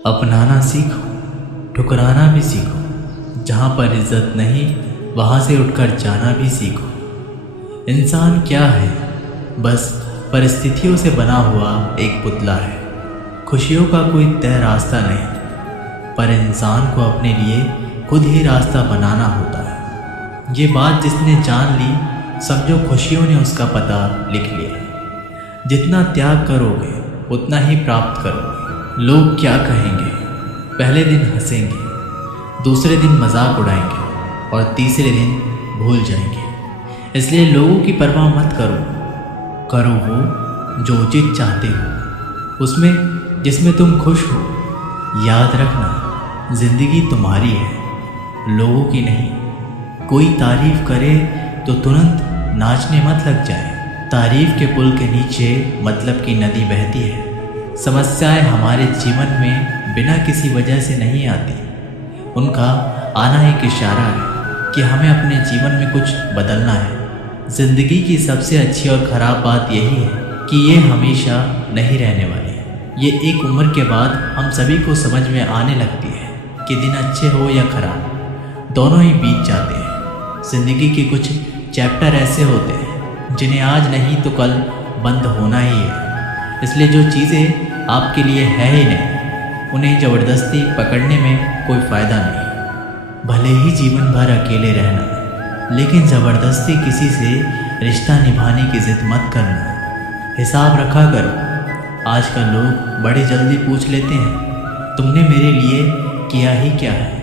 अपनाना सीखो, ठुकराना भी सीखो। जहाँ पर इज्जत नहीं वहाँ से उठकर जाना भी सीखो। इंसान क्या है? बस परिस्थितियों से बना हुआ एक पुतला है। खुशियों का कोई तय रास्ता नहीं, पर इंसान को अपने लिए खुद ही रास्ता बनाना होता है। ये बात जिसने जान ली, समझो खुशियों ने उसका पता लिख लिया। जितना त्याग करोगे उतना ही प्राप्त करोगे। लोग क्या कहेंगे? पहले दिन हंसेंगे, दूसरे दिन मजाक उड़ाएंगे और तीसरे दिन भूल जाएंगे। इसलिए लोगों की परवाह मत करो। करो वो जो उचित चाहते हो, उसमें जिसमें तुम खुश हो। याद रखना, जिंदगी तुम्हारी है, लोगों की नहीं। कोई तारीफ करे तो तुरंत नाचने मत लग जाए। तारीफ के पुल के नीचे मतलब की नदी बहती है। समस्याएं हमारे जीवन में बिना किसी वजह से नहीं आती। उनका आना एक इशारा है कि हमें अपने जीवन में कुछ बदलना है। जिंदगी की सबसे अच्छी और ख़राब बात यही है कि ये हमेशा नहीं रहने वाली। ये एक उम्र के बाद हम सभी को समझ में आने लगती है कि दिन अच्छे हो या खराब, दोनों ही बीत जाते हैं। ज़िंदगी के कुछ चैप्टर ऐसे होते हैं जिन्हें आज नहीं तो कल बंद होना ही है। इसलिए जो चीज़ें आपके लिए है ही नहीं, उन्हें ज़बरदस्ती पकड़ने में कोई फ़ायदा नहीं। भले ही जीवन भर अकेले रहना, लेकिन ज़बरदस्ती किसी से रिश्ता निभाने की ज़िद मत करना। हिसाब रखा करो। आजकल लोग बड़ी जल्दी पूछ लेते हैं, तुमने मेरे लिए किया ही क्या है?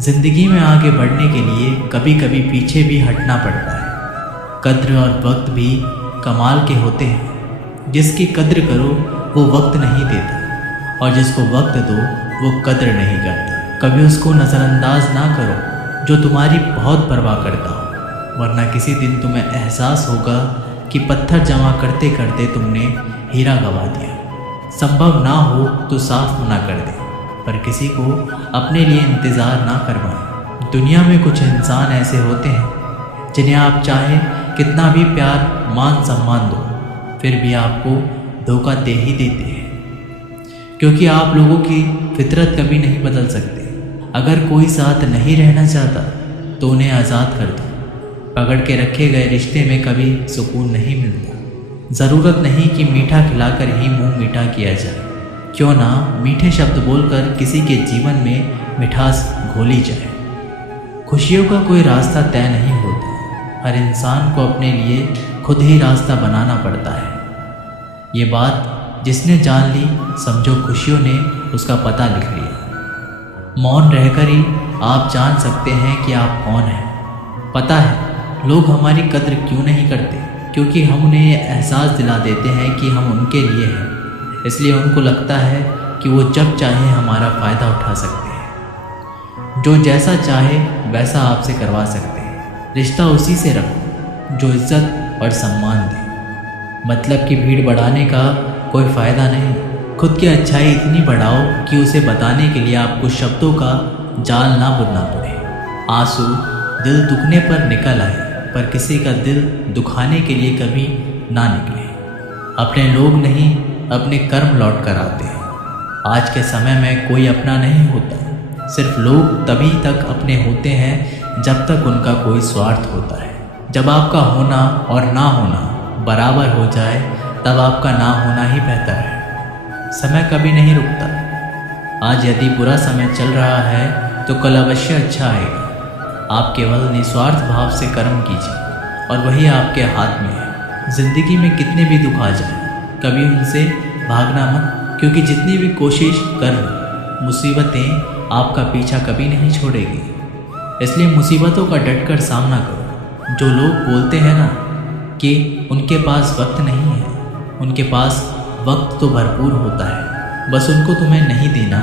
ज़िंदगी में आगे बढ़ने के लिए कभी कभी पीछे भी हटना पड़ता है। कद्र और वक्त भी कमाल के होते हैं। जिसकी कद्र करो वो वक्त नहीं देता, और जिसको वक्त दो वो कद्र नहीं करता। कभी उसको नज़रअंदाज ना करो जो तुम्हारी बहुत परवाह करता हो, वरना किसी दिन तुम्हें एहसास होगा कि पत्थर जमा करते करते तुमने हीरा गंवा दिया। संभव ना हो तो साफ मना कर दे, पर किसी को अपने लिए इंतज़ार ना करवाएं। दुनिया में कुछ इंसान ऐसे होते हैं जिन्हें आप चाहे कितना भी प्यार मान सम्मान दो, फिर भी आपको धोखा दे ही देते हैं, क्योंकि आप लोगों की फितरत कभी नहीं बदल सकते। अगर कोई साथ नहीं रहना चाहता तो उन्हें आज़ाद कर दो। पकड़ के रखे गए रिश्ते में कभी सुकून नहीं मिलता। ज़रूरत नहीं कि मीठा खिलाकर ही मुंह मीठा किया जाए। क्यों ना मीठे शब्द बोलकर किसी के जीवन में मिठास घोली जाए। खुशियों का कोई रास्ता तय नहीं होता। हर इंसान को अपने लिए खुद ही रास्ता बनाना पड़ता है। ये बात जिसने जान ली, समझो खुशियों ने उसका पता लिख लिया। मौन रहकर ही आप जान सकते हैं कि आप कौन हैं। पता है लोग हमारी कद्र क्यों नहीं करते? क्योंकि हम उन्हें ये एहसास दिला देते हैं कि हम उनके लिए हैं। इसलिए उनको लगता है कि वो जब चाहे हमारा फ़ायदा उठा सकते हैं। जो जैसा चाहे वैसा आपसे करवा सकते हैं। रिश्ता उसी से रखो जो इज्जत और सम्मान दे। मतलब की भीड़ बढ़ाने का कोई फ़ायदा नहीं। खुद की अच्छाई इतनी बढ़ाओ कि उसे बताने के लिए आपको शब्दों का जाल ना बुनना पड़े। आंसू दिल दुखने पर निकल आए, पर किसी का दिल दुखाने के लिए कभी ना निकले। अपने लोग नहीं, अपने कर्म लौट कर आते हैं। आज के समय में कोई अपना नहीं होता। सिर्फ लोग तभी तक अपने होते हैं जब तक उनका कोई स्वार्थ होता है। जब आपका होना और ना होना बराबर हो जाए, तब आपका ना होना ही बेहतर है। समय कभी नहीं रुकता। आज यदि बुरा समय चल रहा है तो कल अवश्य अच्छा आएगा। आप केवल निस्वार्थ भाव से कर्म कीजिए और वही आपके हाथ में है। ज़िंदगी में कितने भी दुख आ जाए, कभी उनसे भागना मत, क्योंकि जितनी भी कोशिश कर लो, मुसीबतें आपका पीछा कभी नहीं छोड़ेगी। इसलिए मुसीबतों का डटकर सामना करो। जो लोग बोलते हैं ना कि उनके पास वक्त नहीं है, उनके पास वक्त तो भरपूर होता है, बस उनको तुम्हें नहीं देना।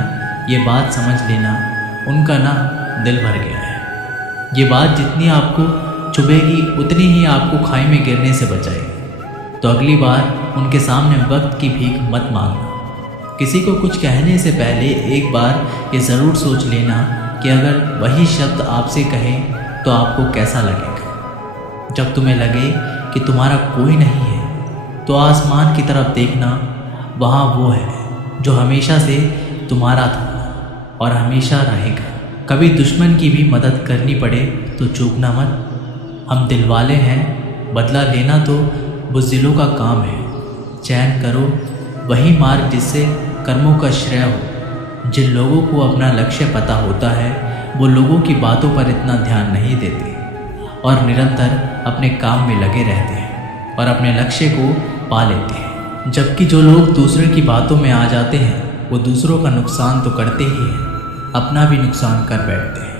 ये बात समझ लेना, उनका ना दिल भर गया है। ये बात जितनी आपको चुभेगी उतनी ही आपको खाई में गिरने से बचाएगी। तो अगली बार उनके सामने वक्त की भीख मत मांगना। किसी को कुछ कहने से पहले एक बार ये ज़रूर सोच लेना कि अगर वही शब्द आपसे कहें तो आपको कैसा लगेगा। जब तुम्हें लगे कि तुम्हारा कोई नहीं है तो आसमान की तरफ देखना, वहाँ वो है जो हमेशा से तुम्हारा था और हमेशा रहेगा। कभी दुश्मन की भी मदद करनी पड़े तो चूकना मत। हम दिलवाले हैं, बदला लेना तो बुज़दिलों का काम है। चयन करो वही मार्ग जिससे कर्मों का श्रेय हो। जिन लोगों को अपना लक्ष्य पता होता है वो लोगों की बातों पर इतना ध्यान नहीं देते और निरंतर अपने काम में लगे रहते हैं और अपने लक्ष्य को पा लेते हैं। जबकि जो लोग दूसरे की बातों में आ जाते हैं वो दूसरों का नुकसान तो करते ही हैं, अपना भी नुकसान कर बैठते हैं।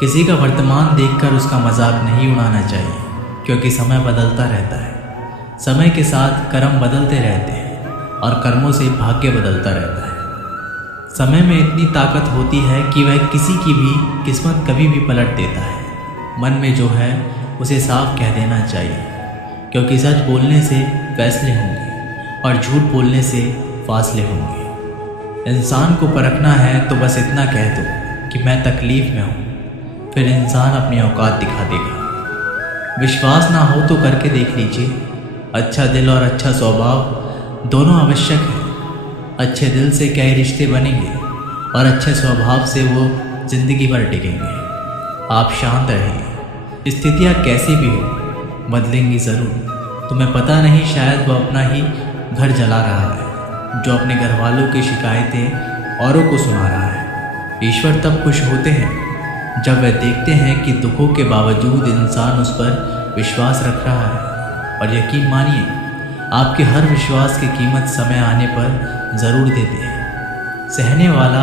किसी का वर्तमान देखकर उसका मजाक नहीं उड़ाना चाहिए, क्योंकि समय बदलता रहता है। समय के साथ कर्म बदलते रहते हैं और कर्मों से भाग्य बदलता रहता है। समय में इतनी ताकत होती है कि वह किसी की भी किस्मत कभी भी पलट देता है। मन में जो है उसे साफ कह देना चाहिए, क्योंकि सच बोलने से फैसले होंगे और झूठ बोलने से फासले होंगे। इंसान को परखना है तो बस इतना कह दो कि मैं तकलीफ़ में हूँ, फिर इंसान अपनी औकात दिखा देगा। विश्वास ना हो तो करके देख लीजिए। अच्छा दिल और अच्छा स्वभाव दोनों आवश्यक है। अच्छे दिल से कई रिश्ते बनेंगे और अच्छे स्वभाव से वो ज़िंदगी भर टिकेंगे। आप शांत रहिए, स्थितियाँ कैसी भी हो बदलेंगी ज़रूर। तुम्हें पता नहीं, शायद वो अपना ही घर जला रहा है, जो अपने घर वालों की शिकायतें औरों को सुना रहा है। ईश्वर तब खुश होते हैं जब वे देखते हैं कि दुखों के बावजूद इंसान उस पर विश्वास रख रहा है। और यकीन मानिए, आपके हर विश्वास की कीमत समय आने पर ज़रूर देते हैं। सहने वाला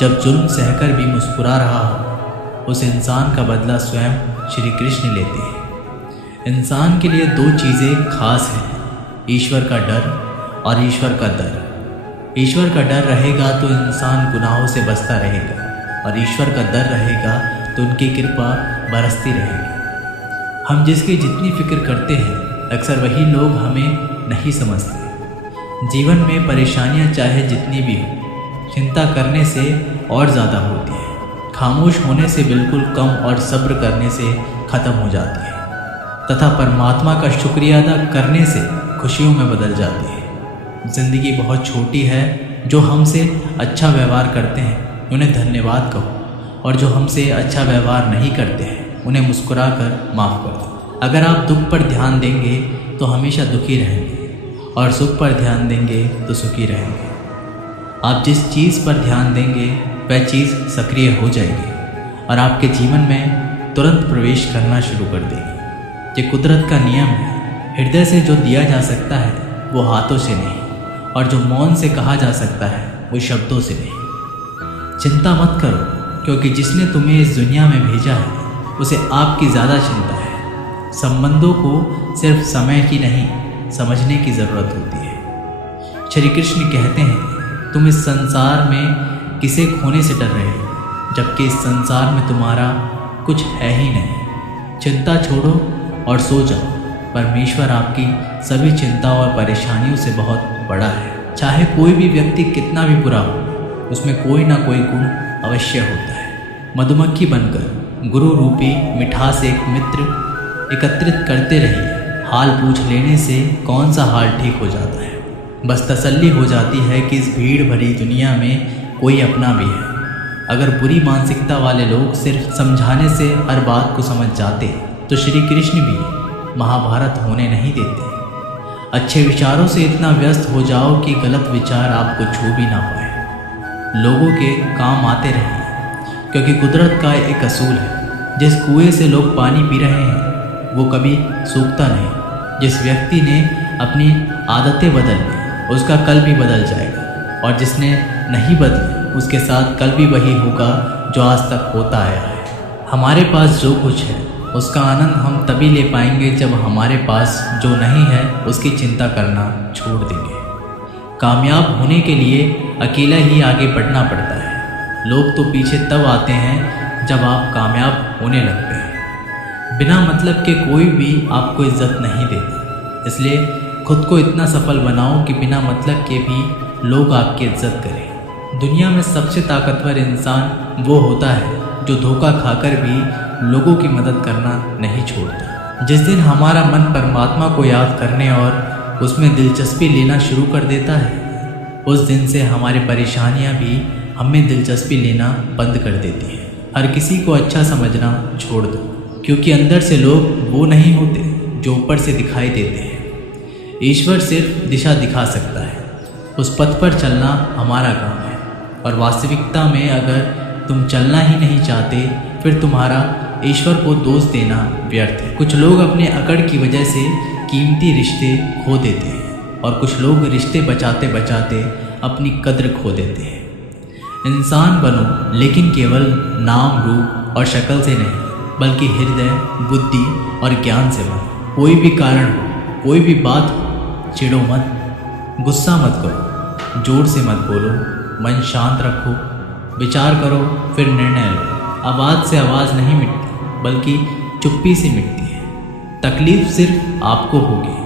जब जुल्म सहकर भी मुस्कुरा रहा हो, उस इंसान का बदला स्वयं श्री कृष्ण लेते हैं। इंसान के लिए दो चीज़ें खास हैं, ईश्वर का डर और ईश्वर का दर। ईश्वर का डर रहेगा तो इंसान गुनाहों से बचता रहेगा और ईश्वर का दर रहेगा तो उनकी कृपा बरसती रहेगी। हम जिसकी जितनी फिक्र करते हैं अक्सर वही लोग हमें नहीं समझते। जीवन में परेशानियां चाहे जितनी भी हो, चिंता करने से और ज़्यादा होती है। खामोश होने से बिल्कुल कम और सब्र करने से ख़त्म हो जाती है तथा परमात्मा का शुक्रिया अदा करने से खुशियों में बदल जाती है। ज़िंदगी बहुत छोटी है। जो हमसे अच्छा व्यवहार करते हैं उन्हें धन्यवाद कहो और जो हमसे अच्छा व्यवहार नहीं करते हैं उन्हें मुस्कुरा कर माफ़ कर दो। अगर आप दुख पर ध्यान देंगे तो हमेशा दुखी रहेंगे और सुख पर ध्यान देंगे तो सुखी रहेंगे। आप जिस चीज़ पर ध्यान देंगे वह चीज़ सक्रिय हो जाएगी और आपके जीवन में तुरंत प्रवेश करना शुरू कर देगी। ये कुदरत का नियम है। हृदय से जो दिया जा सकता है वो हाथों से नहीं, और जो मौन से कहा जा सकता है वो शब्दों से नहीं। चिंता मत करो, क्योंकि जिसने तुम्हें इस दुनिया में भेजा है उसे आपकी ज़्यादा चिंता है। संबंधों को सिर्फ समय की नहीं, समझने की ज़रूरत होती है। श्री कृष्ण कहते हैं, तुम इस संसार में किसे खोने से डर रहे हो, जबकि इस संसार में तुम्हारा कुछ है ही नहीं। चिंता छोड़ो और सो जाओ। परमेश्वर आपकी सभी चिंता और परेशानियों से बहुत बड़ा है। चाहे कोई भी व्यक्ति कितना भी बुरा हो, उसमें कोई ना कोई गुण अवश्य होता है। मधुमक्खी बनकर गुरु रूपी मिठास एक मित्र एकत्रित करते रहिए। हाल पूछ लेने से कौन सा हाल ठीक हो जाता है। बस तसल्ली हो जाती है कि इस भीड़ भरी दुनिया में कोई अपना भी है। अगर बुरी मानसिकता वाले लोग सिर्फ समझाने से हर बात को समझ जाते तो श्री कृष्ण भी महाभारत होने नहीं देते। अच्छे विचारों से इतना व्यस्त हो जाओ कि गलत विचार आपको छू भी ना पाए। लोगों के काम आते रहिए, क्योंकि कुदरत का एक असूल है, जिस कुएं से लोग पानी पी रहे हैं वो कभी सूखता नहीं। जिस व्यक्ति ने अपनी आदतें बदल ली उसका कल भी बदल जाएगा, और जिसने नहीं बदली उसके साथ कल भी वही होगा जो आज तक होता आया है। हमारे पास जो कुछ है उसका आनंद हम तभी ले पाएंगे जब हमारे पास जो नहीं है उसकी चिंता करना छोड़ देंगे। कामयाब होने के लिए अकेला ही आगे बढ़ना पड़ता है। लोग तो पीछे तब आते हैं जब आप कामयाब होने लगते हैं। बिना मतलब के कोई भी आपको इज्जत नहीं देता, इसलिए खुद को इतना सफल बनाओ कि बिना मतलब के भी लोग आपकी इज्जत करें। दुनिया में सबसे ताकतवर इंसान वो होता है जो धोखा खाकर भी लोगों की मदद करना नहीं छोड़ता। जिस दिन हमारा मन परमात्मा को याद करने और उसमें दिलचस्पी लेना शुरू कर देता है, उस दिन से हमारी परेशानियां भी हमें दिलचस्पी लेना बंद कर देती हैं। हर किसी को अच्छा समझना छोड़ दो, क्योंकि अंदर से लोग वो नहीं होते जो ऊपर से दिखाई देते हैं। ईश्वर सिर्फ दिशा दिखा सकता है, उस पथ पर चलना हमारा काम है। और वास्तविकता में अगर तुम चलना ही नहीं चाहते, फिर तुम्हारा ईश्वर को दोष देना व्यर्थ है। कुछ लोग अपने अकड़ की वजह से कीमती रिश्ते खो देते हैं, और कुछ लोग रिश्ते बचाते बचाते अपनी कद्र खो देते हैं। इंसान बनो, लेकिन केवल नाम, रूप और शक्ल से नहीं, बल्कि हृदय, बुद्धि और ज्ञान से बनो। कोई भी कारण हो, कोई भी बात हो, चिढ़ो मत, गुस्सा मत करो, जोर से मत बोलो, मन शांत रखो, विचार करो, फिर निर्णय लो। आवाज़ से आवाज़ नहीं मिटती, बल्कि चुप्पी से मिटती है। तकलीफ सिर्फ आपको होगी,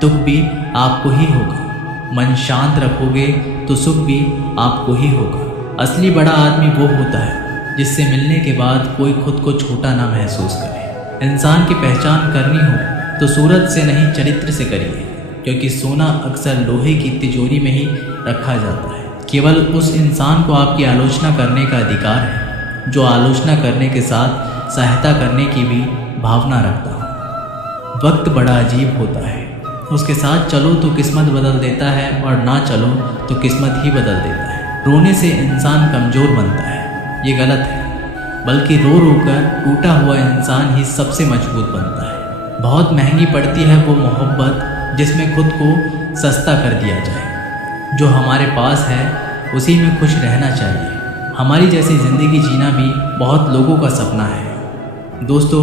दुख भी आपको ही होगा। मन शांत रखोगे तो सुख भी आपको ही होगा। असली बड़ा आदमी वो होता है जिससे मिलने के बाद कोई खुद को छोटा ना महसूस करे। इंसान की पहचान करनी हो तो सूरत से नहीं, चरित्र से करिए, क्योंकि सोना अक्सर लोहे की तिजोरी में ही रखा जाता है। केवल उस इंसान को आपकी आलोचना करने का अधिकार है जो आलोचना करने के साथ सहायता करने की भी भावना रखता हो। वक्त बड़ा अजीब होता है, उसके साथ चलो तो किस्मत बदल देता है, और ना चलो तो किस्मत ही बदल देता है। रोने से इंसान कमज़ोर बनता है, ये गलत है, बल्कि रो रो कर टूटा हुआ इंसान ही सबसे मजबूत बनता है। बहुत महंगी पड़ती है वो मोहब्बत जिसमें खुद को सस्ता कर दिया जाए। जो हमारे पास है उसी में खुश रहना चाहिए। हमारी जैसी ज़िंदगी जीना भी बहुत लोगों का सपना है। दोस्तों,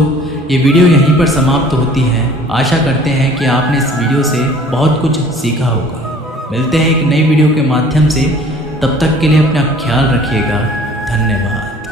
ये वीडियो यहीं पर समाप्त होती है। आशा करते हैं कि आपने इस वीडियो से बहुत कुछ सीखा होगा। मिलते हैं एक नई वीडियो के माध्यम से, तब तक के लिए अपना ख्याल रखिएगा। धन्यवाद।